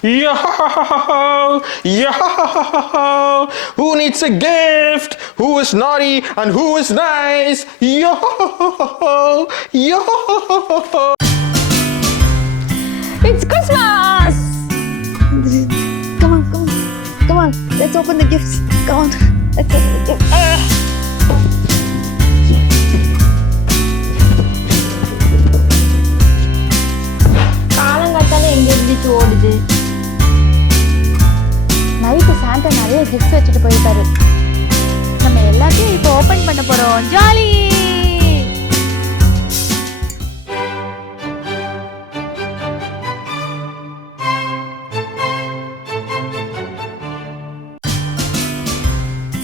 Yo, yo, who needs a gift? Who is naughty and who is nice? Yo, yo. It's Christmas! Come on, come on, come on. Let's open the gifts. Come on, let's open the gifts. காலங்காத்தால எங்க இருந்துச்சு ஓடுது. Night Santa நிறைய gifts வச்சுட்டு போயிட்டாரு. நம்ம எல்லாத்தையும் இப்போ ஓபன் பண்ண போறோம். ஜாலி!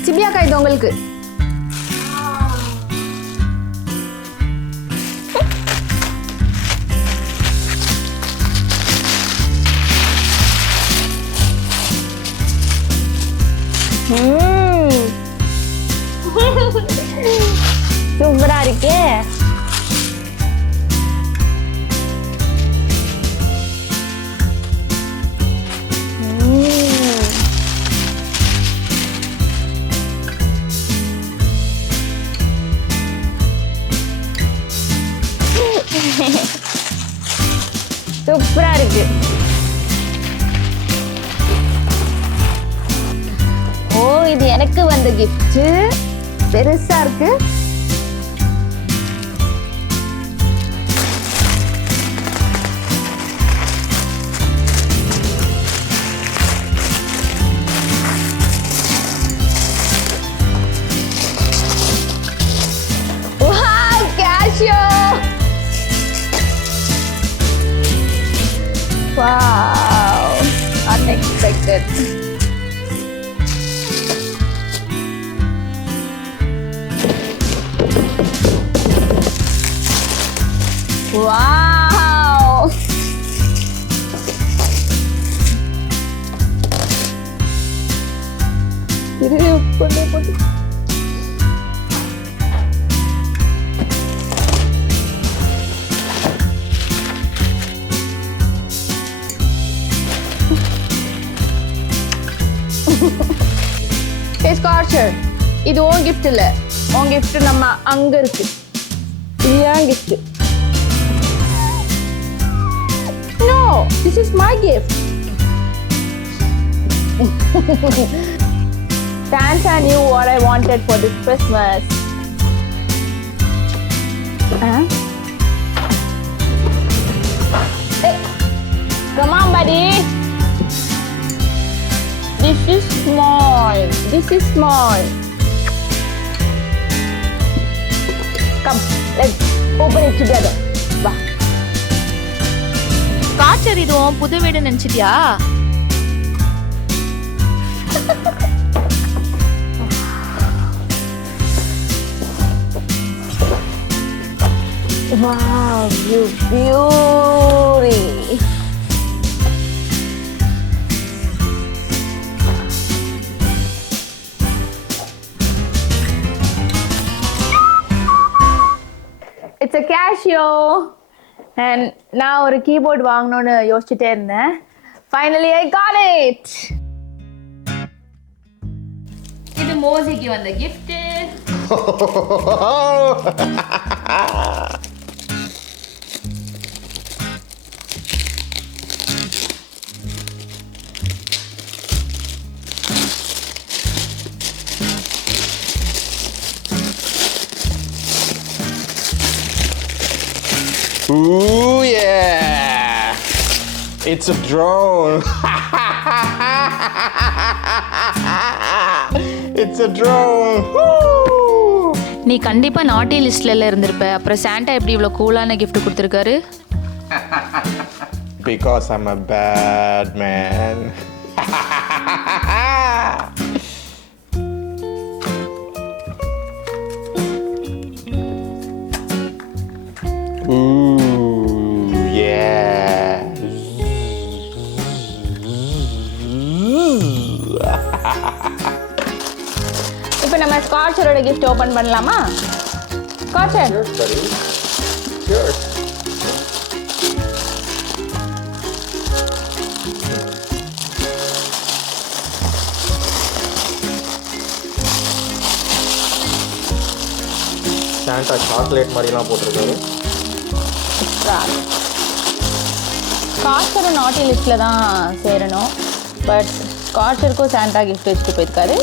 சிபியாக்கா இது உங்களுக்கு. சூப்பரா இருக்கே. சூப்பரா இருக்கு. ஓ, இது எனக்கு வந்த கிஃப்ட். பெருசா இருக்கு. Wow, Casio. Wow, unexpected. Wow! Ini apa? Hey Scorcher, இது உன் gift இல்ல. உன் gift நம்ம அங்க இருக்கு. இது என் gift. No, this is my gift. Santa knew what I wanted for this Christmas. Hey, come on, buddy. This is small. This is small. Come, let's open it together. Wow. காச்சர் இதுவும் புது வீடு நினைச்சிட்டியா? Wow, you beauty. It's a Casio. And நான் ஒரு keyboard வாங்கணும்னு யோசிச்சுட்டே இருந்தேன். Finally I got it. இது மோசிக்கு வந்த gift. Ooh, yeah! It's a drone! It's a drone! Woo! நீ கண்டிப்பா நாட்டி லிஸ்ட்ல இருந்திருப்ப. அப்புறம் சாண்டா எப்படி இவ்வளவு கூலான gift கொடுத்திருக்காரு? Because I'm a bad man. Ooh, yeah. இப்போ நம்ம ஸ்காட்சரோட gift ஓபன் பண்ணலாமா? ஸ்காட்சர். Cheers, buddy. Cheers. Santa chocolate மாதிரிலாம் போட்டிருக்காரு. ஸ்காட்சரும் நாட்டி லிஸ்ட்டில் தான் சேரணும். பட் ஸ்காட்சருக்கும் சாண்டா கிஃப்ட் வச்சுட்டு போயிருக்காரு.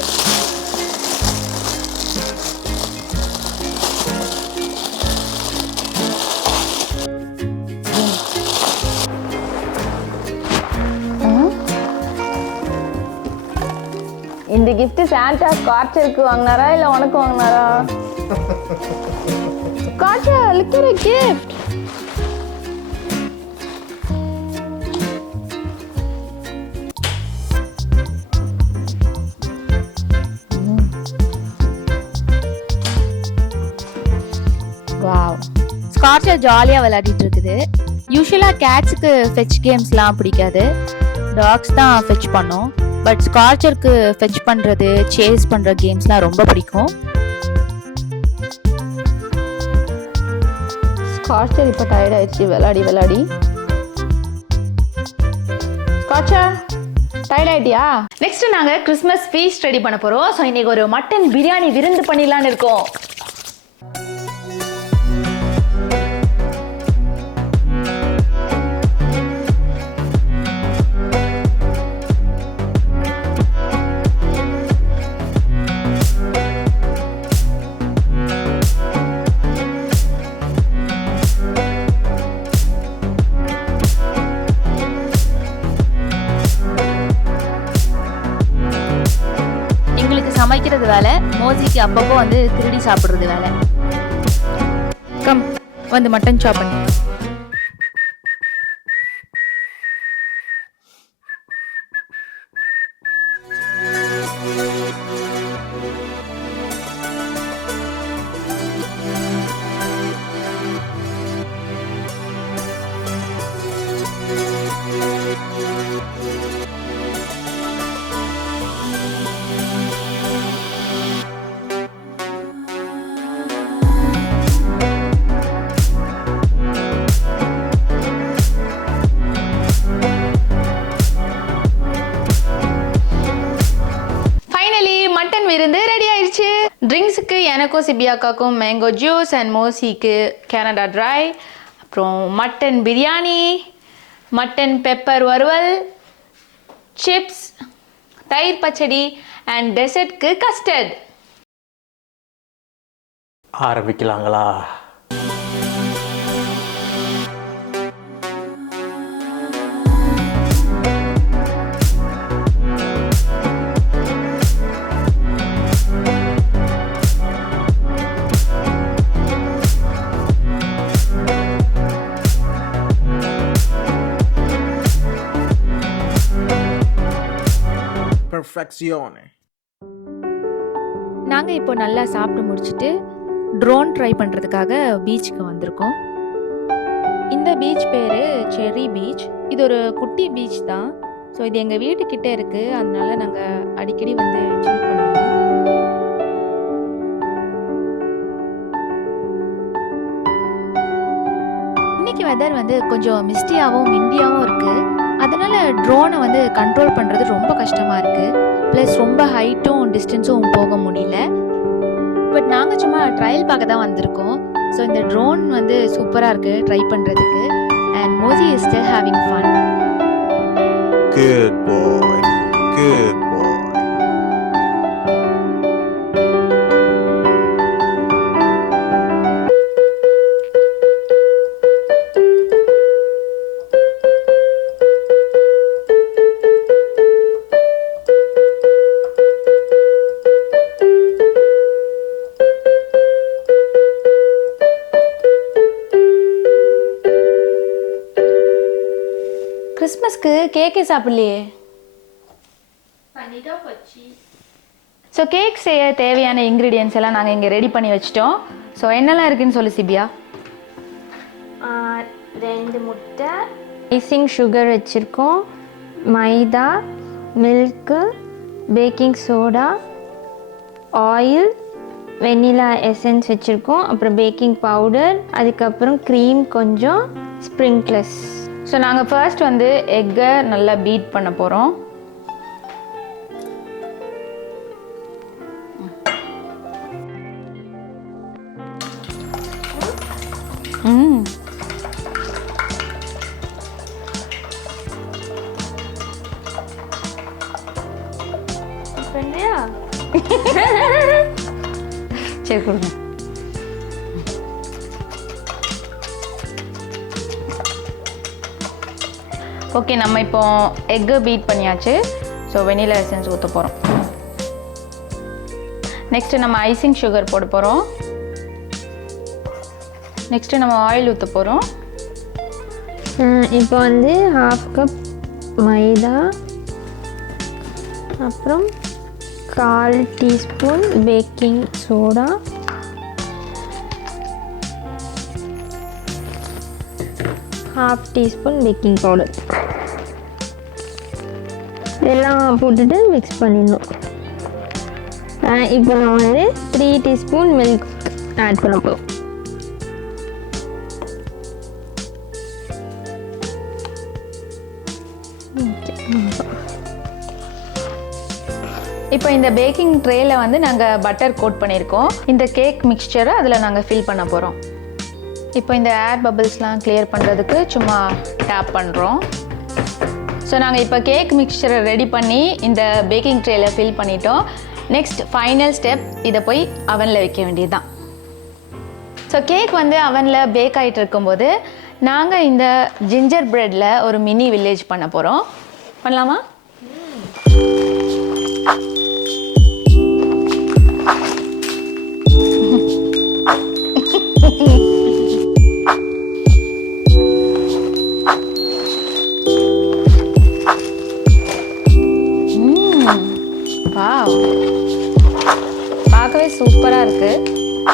இந்த கிஃப்ட் சாண்டா ஸ்காட்சருக்கு வாங்கினாரா இல்லை உனக்கு வாங்கினாரா? Scotcher, look at a gift. Wow, Scotcher ஜாலியாக விளையாடிட்டு இருக்குது. யூஸ்வலாக கேட்ஸுக்கு ஃபெச் கேம்ஸ்லாம் பிடிக்காது, டாக்ஸ் தான் ஃபெச் பண்ணும். பட் ஸ்காட்சருக்கு ஃபெச் பண்ணுறது, சேஸ் பண்ணுற கேம்ஸ்லாம் ரொம்ப பிடிக்கும். ஸ்காட்சர் இப்போ டயர்ட் ஆயிடுச்சு விளையாடி விளையாடி. ஸ்காட்சர், டயர்ட் ஆயிட்டியா? நெக்ஸ்ட் நாங்கள் கிறிஸ்மஸ் ஃபீஸ்ட் ரெடி பண்ண போகிறோம். ஸோ இன்னைக்கு ஒரு மட்டன் பிரியாணி விருந்து பண்ணிடலான்னு இருக்கோம். சமைக்கிறது வேலை, மோசிக்கு அப்பப்போ வந்து திருடி சாப்பிட்றது வேலை. கம் வந்து மட்டன் சாப் பண்ணி. விருந்து ரெடி ஆயிடுச்சு. ட்ரிங்க்ஸுக்கு எனக்கும் சிபியாக்காக்கும் மேங்கோ ஜூஸ் அண்ட் மோசிக்கு கனடா ட்ரை, அப்புறம் மட்டன் பிரியாணி, மட்டன் பெப்பர் வறுவல், சிப்ஸ், தயிர் பச்சடி அண்ட் டெசர்ட்க்கு கஸ்டர்ட். ஆரம்பிக்கலாங்களா? நாங்கள் இப்போ நல்லா சாப்பிட்டு முடிச்சுட்டு ட்ரோன் ட்ரை பண்ணுறதுக்காக பீச்சுக்கு வந்திருக்கோம். இந்த பீச் பேர் செர்ரி பீச். இது ஒரு குட்டி பீச் தான். ஸோ இது எங்கள் வீட்டுக்கிட்ட இருக்குது, அதனால நாங்கள் அடிக்கடி வந்து சில் பண்ணுவோம். இன்னைக்கு வெதர் வந்து கொஞ்சம் மிஸ்டியாகவும் விண்டியாகவும் இருக்குது. அதனால ட்ரோனை வந்து கண்ட்ரோல் பண்ணுறது ரொம்ப கஷ்டமாக இருக்குது. ப்ளஸ் ரொம்ப ஹைட்டும் டிஸ்டன்ஸும் போக முடியல. பட் நாங்கள் சும்மா ட்ரையல் பார்க்க தான் வந்திருக்கோம். ஸோ இந்த ட்ரோன் வந்து சூப்பராக இருக்குது ட்ரை பண்ணுறதுக்கு. அண்ட் மோசி is still having fun. Good boy. Good boy. கிறிஸ்மஸ்க்கு கேக்கே சாப்பிடலையே. ஸோ கேக் செய்ய தேவையான இன்க்ரீடியன்ஸ் எல்லாம் நாங்கள் இங்கே ரெடி பண்ணி வச்சிட்டோம். ஸோ என்னெல்லாம் இருக்குன்னு சொல்லு சிபியா. 2 முட்டை, ஐசிங் சுகர் வச்சுருக்கோம், maida, milk, baking soda, oil, vanilla essence வச்சுருக்கோம், அப்புறம் பேக்கிங் பவுடர், அதுக்கப்புறம் க்ரீம் கொஞ்சம், ஸ்ப்ரிங்க்லர்ஸ். ஸோ நாங்கள் ஃபர்ஸ்ட் வந்து எக்கை நல்லா பீட் பண்ண போகிறோம். சரி கொடுங்க. ஓகே, நம்ம இப்போ எக்கு பீட் பண்ணியாச்சு. ஸோ வெனிலா எசன்ஸ் ஊற்ற போகிறோம். நெக்ஸ்ட்டு நம்ம ஐசிங் சுகர் போட போகிறோம். நெக்ஸ்ட்டு நம்ம ஆயில் ஊற்ற போகிறோம். இப்போ வந்து 1/2 கப் மைதா, அப்புறம் 1/4 teaspoon baking soda, 1/2 teaspoon baking powder இதெல்லாம் போட்டுட்டு மிக்ஸ் பண்ணிடணும். இப்போ நான் வந்து 3 டீஸ்பூன் மில்க் ஆட் பண்ண போகிறோம். இப்போ இந்த பேக்கிங் ட்ரேயில் வந்து நாங்கள் பட்டர் கோட் பண்ணியிருக்கோம். இந்த கேக் மிக்சரை அதில் நாங்கள் ஃபில் பண்ண போகிறோம். இப்போ இந்த ஏர் பபிள்ஸ்லாம் கிளியர் பண்ணுறதுக்கு சும்மா டேப் பண்ணுறோம். ஸோ நாங்கள் இப்போ கேக் மிக்சரை ரெடி பண்ணி இந்த பேக்கிங் ட்ரேயில் ஃபில் பண்ணிட்டோம். நெக்ஸ்ட் ஃபைனல் ஸ்டெப், இதை போய் அவனில் வைக்க வேண்டியது தான். ஸோ கேக் வந்து அவனில் பேக் ஆகிட்டு இருக்கும்போது நாங்கள் இந்த ஜிஞ்சர் ப்ரெட்டில் ஒரு மினி வில்லேஜ் பண்ண போகிறோம். பண்ணலாமா? பார்க்கவே சூப்பராக இருக்குது.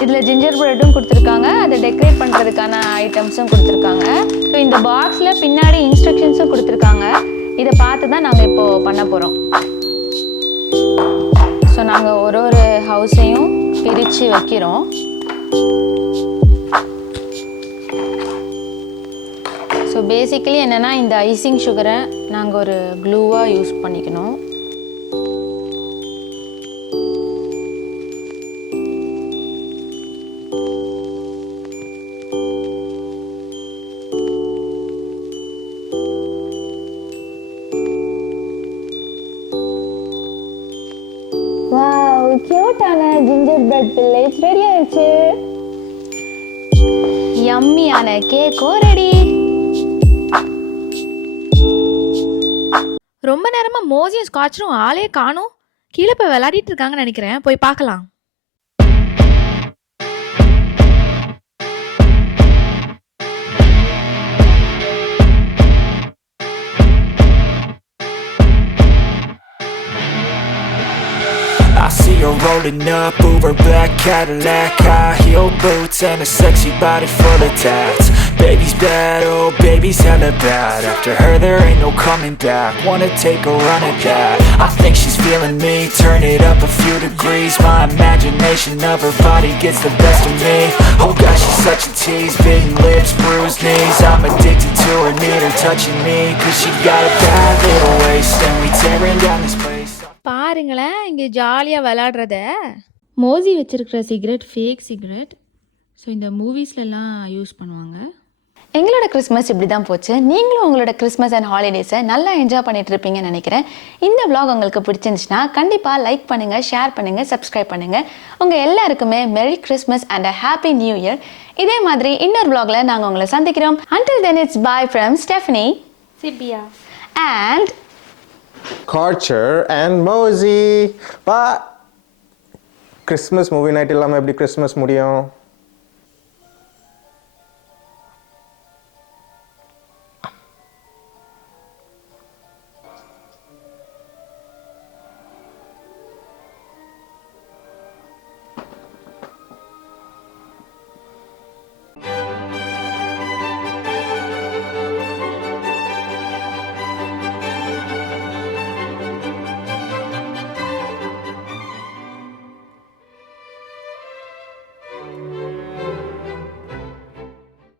இதில் ஜிஞ்சர் ப்ரெட்டும் கொடுத்துருக்காங்க, அதை டெக்கரேட் பண்ணுறதுக்கான ஐட்டம்ஸும் கொடுத்துருக்காங்க. ஸோ இந்த பாக்ஸில் பின்னாடி இன்ஸ்ட்ரக்ஷன்ஸும் கொடுத்துருக்காங்க. இதை பார்த்து தான் நாங்கள் இப்போது பண்ண போகிறோம். ஸோ நாங்கள் ஒரு ஹவுஸையும் பிரித்து வைக்கிறோம். ஸோ பேசிக்கலி என்னென்னா இந்த ஐசிங் சுகரை நாங்கள் ஒரு க்ளூவாக யூஸ் பண்ணிக்கணும். வாவ், கியூட்டான ஜிஞ்சர் பிரெட் வில்லேஜ் ரெடி ஆயிடுச்சு. யம்மியான கேக்கும் ரெடி. ரொம்ப நேரமா மோசியும் ஸ்காட்சும் ஆளே காணும். கீழே போய் விளையாடிட்டு இருக்காங்கன்னு நினைக்கிறேன். போய் பார்க்கலாம். I see her rolling up, Uber black Cadillac, high heel boots and a sexy body full of tats. Baby's bad, oh baby's hella bad. After her there ain't no coming back. Wanna take a run at that? I think she's feeling me. Turn it up a few degrees. My imagination of her body gets the best of me. Oh gosh, she's such a tease. Big lips, bruised knees. I'm addicted to her, need her touching me. Cause she got a bad little waist and we tearing down this place. பாருங்களேன், இங்கே ஜாலியாக விளையாடுறத. மோசி வச்சிருக்கிற cigarette fake cigarette. So இந்த மூவிஸ்லலாம் use பண்ணுவாங்க. எங்களோட Christmas இப்படி தான் போச்சு. நீங்களும் உங்களோட கிறிஸ்மஸ் அண்ட் ஹாலிடேஸை நல்லா என்ஜாய் பண்ணிட்டு இருப்பீங்கன்னு நினைக்கிறேன். இந்த vlog உங்களுக்கு பிடிச்சிருந்துச்சுன்னா கண்டிப்பாக லைக் பண்ணுங்கள், ஷேர் பண்ணுங்கள், சப்ஸ்கிரைப் பண்ணுங்கள். உங்கள் எல்லாருக்குமே மெரி Christmas and a happy new year. இதே மாதிரி இன்னொரு vlogல நாங்கள் உங்களை சந்திக்கிறோம். Until then, it's bye from Stephanie, சிபியா and Karcher and Mozy. Bye. Christmas movie night இல்லாமல் எப்படி கிறிஸ்மஸ் முடியும்?